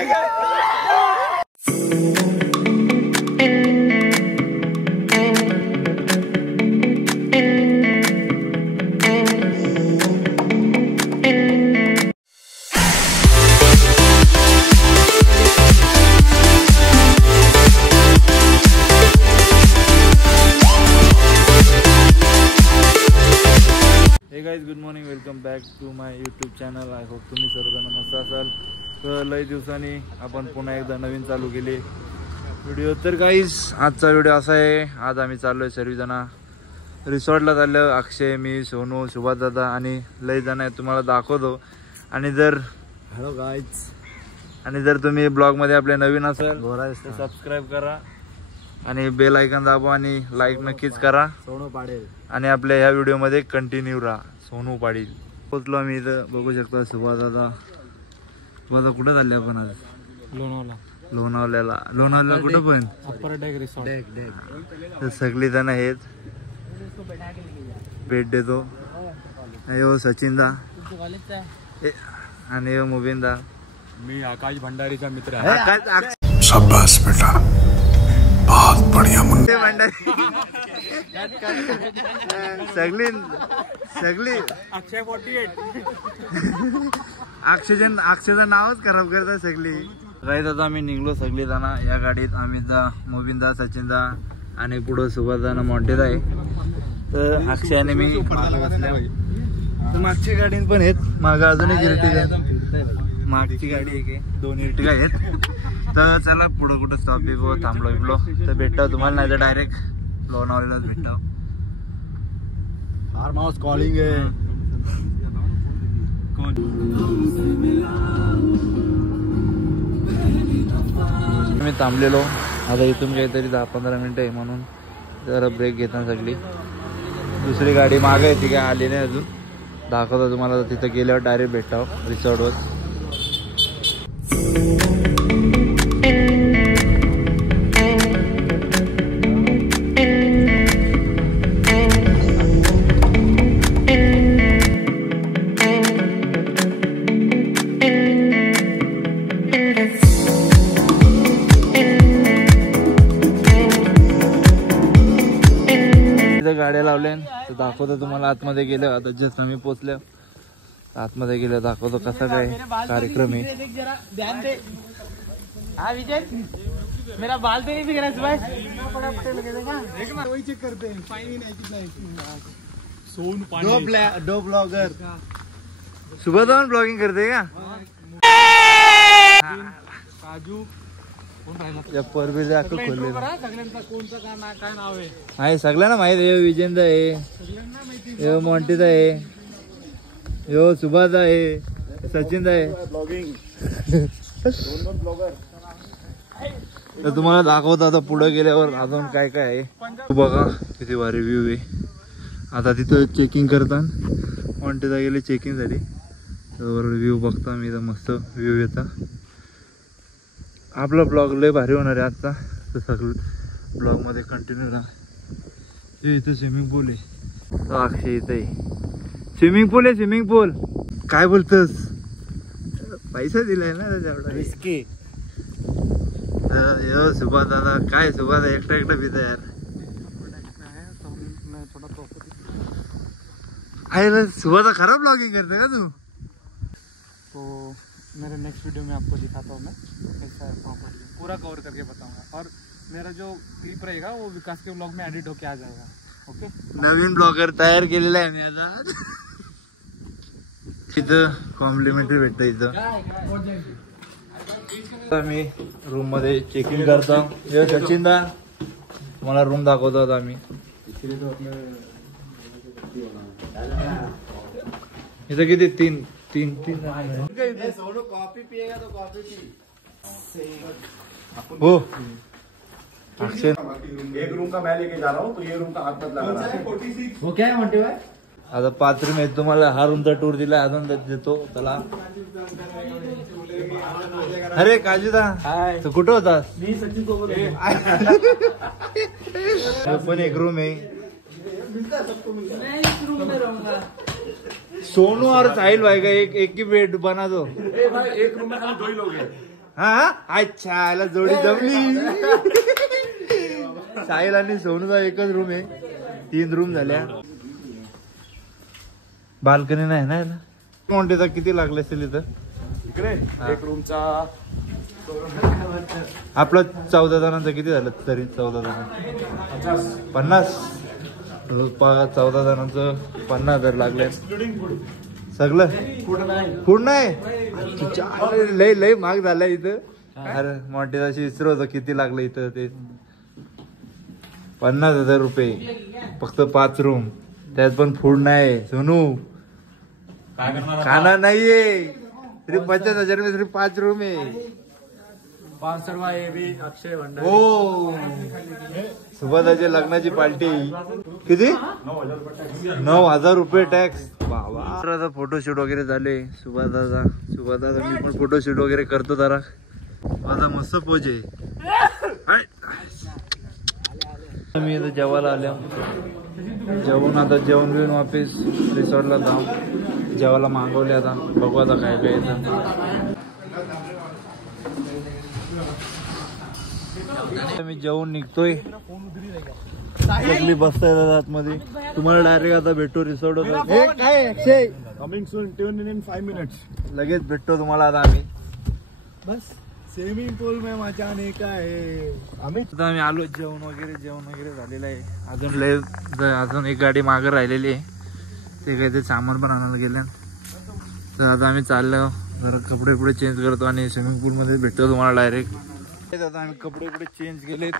Guys good morning, welcome back to my YouTube channel. I hope तुम्ही सर्वजण मस्त असाल. तर लई दिवसांनी आपण पुन्हा एकदा नवीन चालू केले व्हिडिओ. तर गाइज आजचा व्हिडिओ असा आहे, आज आम्ही चाललो आहे सर्वजण रिसॉर्टला चाललो. अक्षय, मी, सोनू, सुभाष दादा आणि लई जण आहे, तुम्हाला दाखवतो. आणि जर हॅलो गाइज, आणि जर तुम्ही ब्लॉगमध्ये आपले नवीन असाल तर सबस्क्राईब करा आणि बेल आयकॉन दाबा आणि लाईक नक्कीच करा. सोनू पाडेल आणि आपल्या ह्या व्हिडिओमध्ये कंटिन्यू राहा. सोनू पाटील पोचलो आम्ही इथं, बघू शकता. सुभाष दादा कुठं चालले आपण आज? लोणावळ्याला कुठं पण अप्पर डेक रिसॉर्ट. तर सगळी जण आहेत, भेट देतो. यो सचिनदा आणि यो मुबिंदा. मी आकाश भंडारीचा मित्र आहे. आकाश शाबाश बेटा, बहुत बढ़िया मुंडे भंडारी. सगळी अक्षय 48 अक्षयचं नावच खराब करतात सगळी. राईत आता आम्ही निघलो सगळी जण या गाडीत. आम्ही मुबिंदा, सचिनदा आणि पुढं सुभाषदा मॉन्टेज आहे. तर अक्षय आणि मी मागं बसल्या. तर मागची गाडीन पण आहेत, मागं अजून एक इर्टिगा, मागची गाडी एक आहे, 2 इर्टिगा आहेत. तर चला पुढं कुठं स्टॉप बिपो थांबलो तर भेटतो तुम्हाला, नाही तर डायरेक्ट लोणावळ्यालाच भेटतो. फार्म हाऊस कॉलिंग आहे. मी थांबलेलो आता इथून काहीतरी 10-15 मिनिटं आहे, म्हणून जरा ब्रेक घेताना सगळी. दुसरी गाडी मागे आहे, ती काय आली नाही अजून. दाखवतो तुम्हाला, तिथं गेल्यावर डायरेक्ट भेटावं रिसॉर्टवर. गाड्या लावल्या तर दाखवतो तुम्हाला. आतमध्ये गेलं, आता जस्ट आम्ही पोचल्या. आतमध्ये गेलं दाखवतो कसा काय कार्यक्रम आहे. मेरा बाल तो नहीं दिख रहा सुभाष. दो ब्लॉगर सुबह तो ब्लॉगिंग करते का? काजू परबीर अख्खं खोलले कोणतं काय नाव आहे? आहे सगळ्यांना माहित आहे. विजेंद्र आहे, यो मॉन्टीज आहे, यो सुभाष आहे, सचिन आहे. तर तुम्हाला दाखवतो आता पुढे गेल्यावर अजून काय काय आहे. बघा किती भारी व्ह्यू आहे. आता तिथं चेकिंग करतात, मॉन्टीजा गेले चेकिंगसाठी. तर व्ह्यू बघता मी, तर मस्त व्ह्यू येता. आपला ब्लॉग लय भारी होणार आहे आजचा, तर सगळं ब्लॉगमध्ये कंटिन्यू राहा. इथं स्विमिंग पूल आहे. अक्षय इथं आहे, स्विमिंग पूल आहे. स्विमिंग पूल काय बोलतोस? पैसा दिलाय ना त्याच्यावर, रिस्की. सुभाष दादा काय, सुभाष एकटा पिता यार. आहे सुभाष खराब ब्लॉगिंग करते का तू? तो मेरे नेक्स्ट वीडियो में आपको दिखाता हूँ मैं कैसा है प्रॉपर्ली, पूरा कवर करके बताऊंगा. और मेरा जो क्लिप रहेगा वो विकास के ब्लॉग में एडिट होके आ जाएगा. ओके. नवीन ब्लॉगर तयार केलेला आहे मी आता. इथं कॉम्प्लिमेंटरी भेटतं. इथं आम्ही रूम मध्ये चेकिंग करतो. सचिनदा मला रूम दाखवतो आता आम्ही. इथं किती तीन सोनू कॉफी पिएगा तो कॉफी पी. हो अक्षय, एक रूम का मैं लेके जा रहा हूँ, तो ये रूम का हाथ मत लगा रहा. वो क्या है मोटे भाई? आता 5 रूम आहेत. तुम्हाला हा रूमचा टूर दिला, अजून देतो त्याला. अरे काजूदा, तू कुठं होतास? मी सचिन सोबत पण एक रूम आहे. इस रूम में रहूंगा. सोनू और साहिल भाई का एक ही बेड बना दो. भाई एक रूम में खाली 2 ही लोग हैं. हा अच्छा याला जोडी जमली. साहिल आणि सोनूचा एकच रूम आहे, 3 रूम झाल्या. बाल्कनी नाही ना याला. मोठेचा किती लागले असेल इथं? इकडे एक रूमचा आपलं 14 जणांचं किती झालं तरी? 14 जण 50. 14 जणांचं 50,000 लागले सगळं. फूड नाही लय लय महाग झालाय इथं. अरे मोठेदाशी विसरू होतं किती लागलं इथं ते. 50,000 रुपये फक्त 5 रूम, त्यात पण फूड नाही. सोनू खाना नाहीये. सिर्फ 50,000 में सिर्फ 5 रूम आहे. हो सुभादाच्या लग्नाची पार्टी किती? 9,000 रुपये टॅक्स. बाबा फोटोशूट वगैरे झाले. सुभादाचा मी पण फोटोशूट वगैरे करतो जरा. माझा मस्त पोज आहे. मी आता जेवायला आल्या. जेवून आता जेवण घेऊन वापिस रिसॉर्टला जाऊ. जेवायला मागवले आता. बघू आता काय काय येतं. मी जेवून निघतोय. सगळी बसताय आतमध्ये. तुम्हाला डायरेक्ट आता भेटतो रिसॉर्ट होता. काय coming soon, tune in 5 minutes. लगेच भेटतो तुम्हाला आता आम्ही. बस स्विमिंग पूल में मजा नाही काय. आता आम्ही आलो. जेवण वगैरे झालेलं आहे. अजून एक गाडी मागे राहिलेली आहे. ते काही ते सामान पण आणायला गेल्या. तर आता आम्ही चाललो. जरा कपडे चेंज करतो आणि स्विमिंग पूल मध्ये भेटतो तुम्हाला डायरेक्ट. आता आम्ही कपडे चेंज केलेत.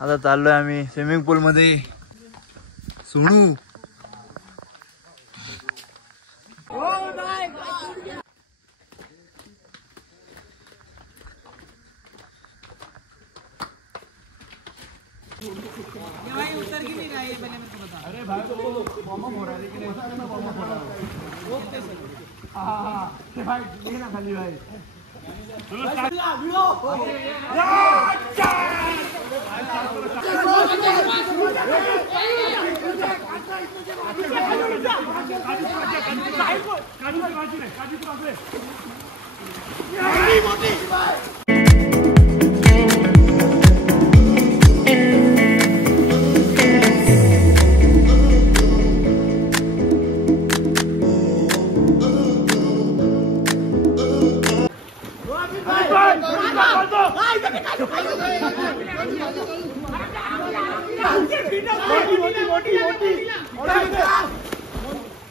आता चाललोय आम्ही स्विमिंग पूल मध्ये. सोनू अरे भाई वो फॉर्म हो रहा है लेकिन ऐसा ना फॉर्म हो रहा है. Okay sir. हां भाई ये ना खाली भाई.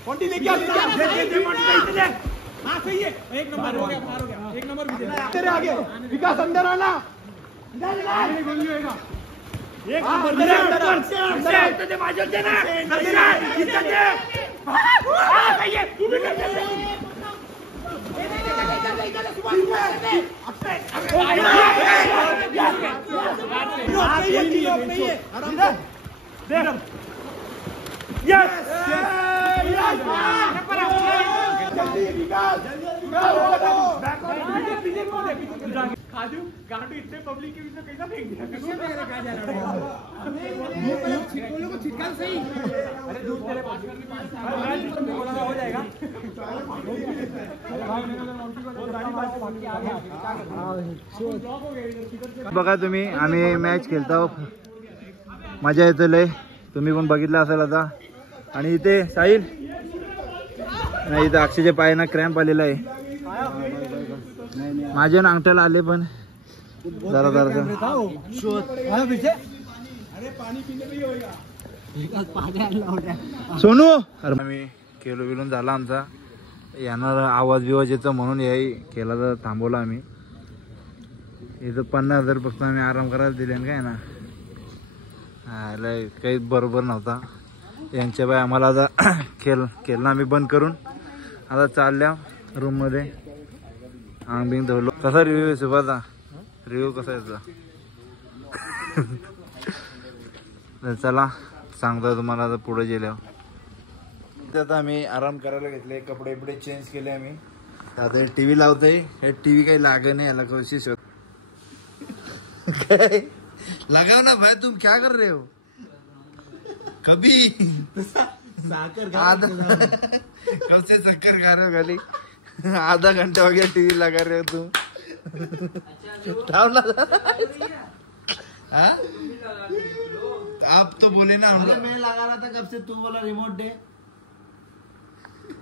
मोटी लेके हाँ सही है. एक नंबर हो गया. बाहर हो गया. एक नंबर भी दे. तेरे आगे विकास अंदर आना. गोली होएगा. एक नंबर अंदर दे बाजू दे ना. इधर दे. हां सही है. तू भी कर दे. गाड़ी इतने पब्लिक के बीच में कैसा फेंक दिया. छिटका सही. अरे दूध तेरे पास हो जाएगा. बघा तुम्ही आम्ही मॅच खेळतो. मजा येते लय. तुम्ही पण बघितलं असेल आता. आणि इथे साहिल नाही, इथं अक्षयच्या पायाना क्रॅम्प आलेला आहे. माझ्या अंगठ्याला आले पण जरा सोनू. आम्ही खेळू बिलून झाला आमचा. येणार आवाज बिवाज येतो म्हणून याही खेळायला थांबवला आम्ही. इथं 50,000 फक्त आम्ही आराम करायला दिले काय ना. काही बरोबर नव्हता यांच्या बाय. आम्हाला आता खेळणं आम्ही बंद करून आता चालल्या रूम मध्ये. अंग बिंग धवलो. कसा रिव्ह्यू आहे सुभाचा? रिव्ह्यू कसा याचा? चला सांगतो तुम्हाला आता पुढे गेल्यावर. आता आम्ही आराम करायला घेतले. कपडे बिपडे चेंज केले आम्ही. आता टीव्ही लावतोय. हे टीव्ही काही लागे नाही याला. कोशिश लगाओ ना भाई. तुम क्या कर रहे हो? कभी कब से शक्कर खा रहे हो खाली. आधा घंटा हो गया टीवी लगा रहे हो तुम. आप तो बोले ना हम लोग। मैं लगा रहा था कब से, तू बोला रिमोट दे।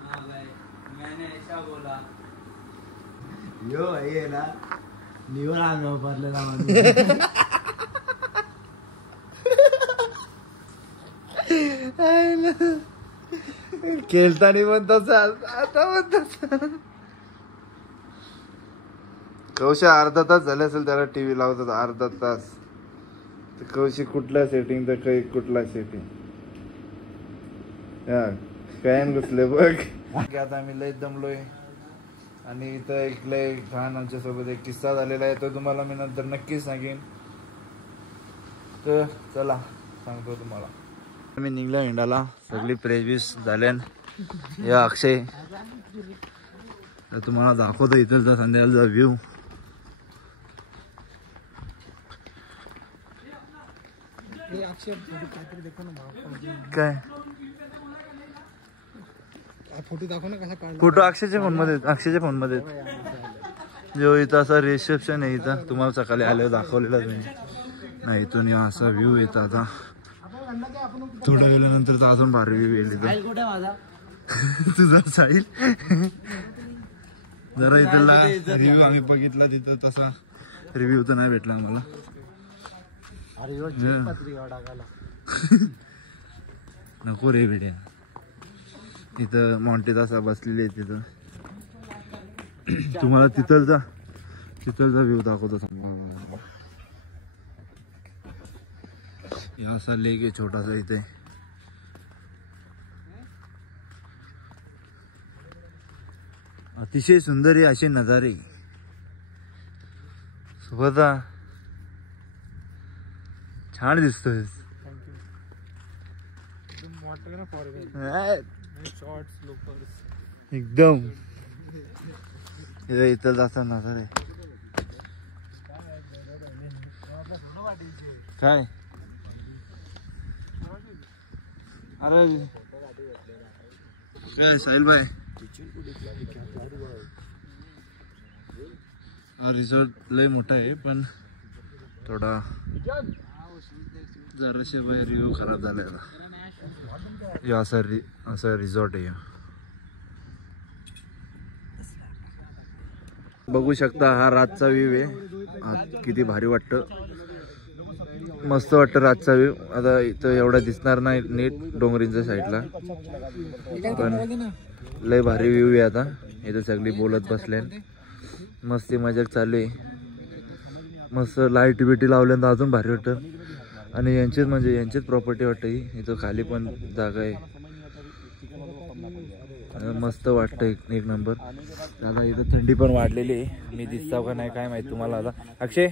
हाँ भाई, मैंने ऐसा बोला। यो भाई है ना, निवर आगे पडले ना खेळताना पण तसं, आता पण तसं. कौशा अर्धा तास झाले असेल त्याला टीव्ही लावतात, अर्धा तास. कौशी कुठला सेटिंग तर काही कुठला सेटिंग. फॅन घुसले बघ. आता आम्ही लय दमलोय आणि इथं एक लय छान आमच्या सोबत एक किस्सा झालेला आहे, तो तुम्हाला मी नंतर नक्कीच सांगेन. तर चला सांगतो तुम्हाला. मी निघलो हिंडाला, सगळी प्रेस झाल्यान. या अक्षय तुम्हाला दाखवतो इथलचा संध्याकाळचा व्ह्यू. काय फोटो दाखव ना कसा काढला. फोटो अक्षयच्या फोन मध्ये जो इथं असा रिसेप्शन आहे इथं. तुम्हाला सकाळी आल्यावर दाखवलेला नाही. इथून असा व्ह्यू येतो. आता थोड्या वेळानंतर तर अजून भारी व्ह्यू येईल इथं. तुझा साईल जरा इथला रिव्ह्यू आम्ही बघितला, तिथं तसा रिव्ह्यू तर नाही भेटला आम्हाला. नको रे भेटे. इथं मॉन्टेज असा बसलेली आहे तिथं. तुम्हाला तिथलचा व्ह्यू दाखवतो. असा लेक आहे छोटासा इथे. अतिशय सुंदर आहे असे नजारे. सुभद्रा छान दिसतोय एकदम. इथं जाता नजारे काय. अरे काय साहिल भाई, हा रिसॉर्ट लय मोठा आहे पण थोडा जराशे बाहेर रिव्ह्यू खराब झाला. असा रिसॉर्ट आहे. बघू शकता हा रातचा व्ह्यू आहे. किती भारी वाटतं, मस्त वाटतं रातचा व्ह्यू. आता इथं एवढा दिसणार नाही नीट डोंगरींच्या साईडला, पण लय भारी व्ह्यू आहे. आता इथं सगळी बोलत बसले, मस्ती मजाक चालू आहे. मस्त लाईट बिटी लावल्यानंतर अजून भारी वाटतं. आणि यांचीच प्रॉपर्टी वाटतं ही. इथं खाली पण जागा आहे, मस्त वाटतं एक नंबर. दादा इथं थंडी पण वाढलेली आहे. मी दिसताव का नाही काय माहिती तुम्हाला. आता अक्षय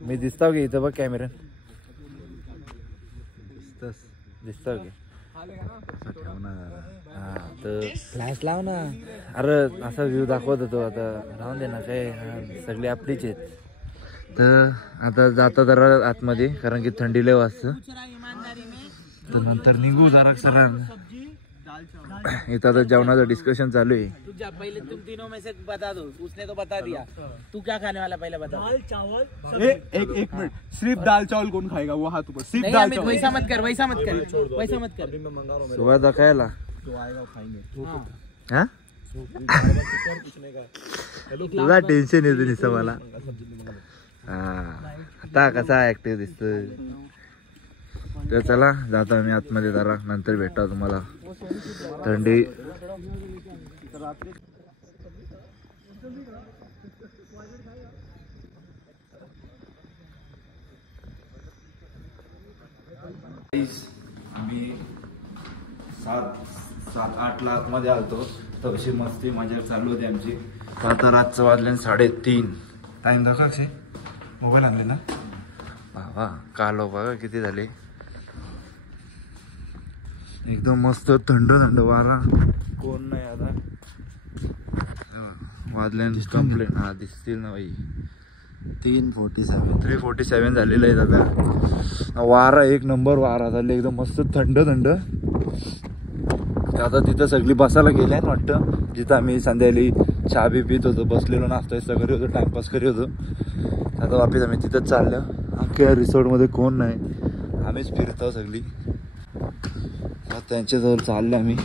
मी दिसताव की इथं बघ कॅमेरा दिसताव की. हा तर फ्लॅश लाव ना. अरे असा व्ह्यू दाखवत होतो. आता राहून दे ना काय, सगळी आपलीच आहेत. तर आता जातो जरा आतमध्ये, कारण की थंडी लय वाजतं. तर नंतर निघू जरा सर. इथं आता जेवणाचं डिस्कशन चालू आहे. पहले तुम तीनों में से बता दो, उसने तो बता दिया. तू क्या खाने वाला पहले बता. दाल चावल. एक मिनट, सिर्फ दाल चावल कौन खाएगा? वो हाथ ऊपर. सिर्फ दाल चावल. वैसा मत कर. सुवादा खायला हा तुला टेन्शन येते निसं मला. हा आता कसा ऍक्टिव्ह दिसतोय. तर चला जातो आम्ही आतमध्ये जरा, नंतर भेटा तुम्हाला. थंडी आम्ही 7-8 ला आतमध्ये आलतो. तशी मस्ती मजा चालू होती आमची. आता रातचं वाजले 3:30. टाइम दाखवा अक्षय, मोबाईल आणले ना बाबा. काल बघा किती झाले. एकदम मस्त थंड वारा, कोण नाही. आता वाजल्या कंप्लेंट हा दिसतील ना भाई. 3:47 झालेलं आहे. आता वारा एक नंबर वारा झाले, एकदम मस्त थंड. आता तिथं सगळी बसायला गेले वाटतं, जिथं आम्ही संध्याकाळी चहा बी पित होतो, बसलेलो, नाश्ता विस्ता करी होतो, टाइमपास करी होतो. आता वापिस आम्ही तिथंच चाललो. अख्ख्या रिसॉर्टमध्ये कोण नाही, आम्हीच फिरतो सगळी. त्यांच्याजवळ चाललो आम्ही.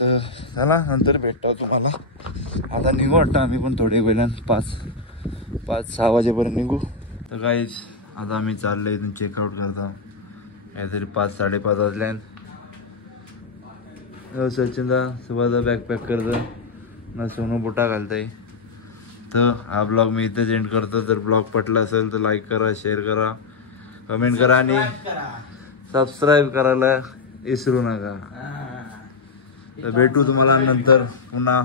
तर चला नंतर भेटतो तुम्हाला. आता निघू वाटतं आम्ही पण थोडे वेळान 5-6 वाजेपर्यंत निघू. तर काहीच आता आम्ही चाललो इथून चेकआउट करतो. काहीतरी 5-5:30 वाजल्यान. सचिनदा सुभाषदा बॅकपॅक करतं ना, सोनू बुटा घालताय. तर हा ब्लॉग मी इथेच एंड करतो. जर ब्लॉग पटला असेल तर लाईक करा, शेअर करा, कमेंट करा आणि सबस्क्राईब करायला विसरू नका. तर भेटू तुम्हाला नंतर पुन्हा.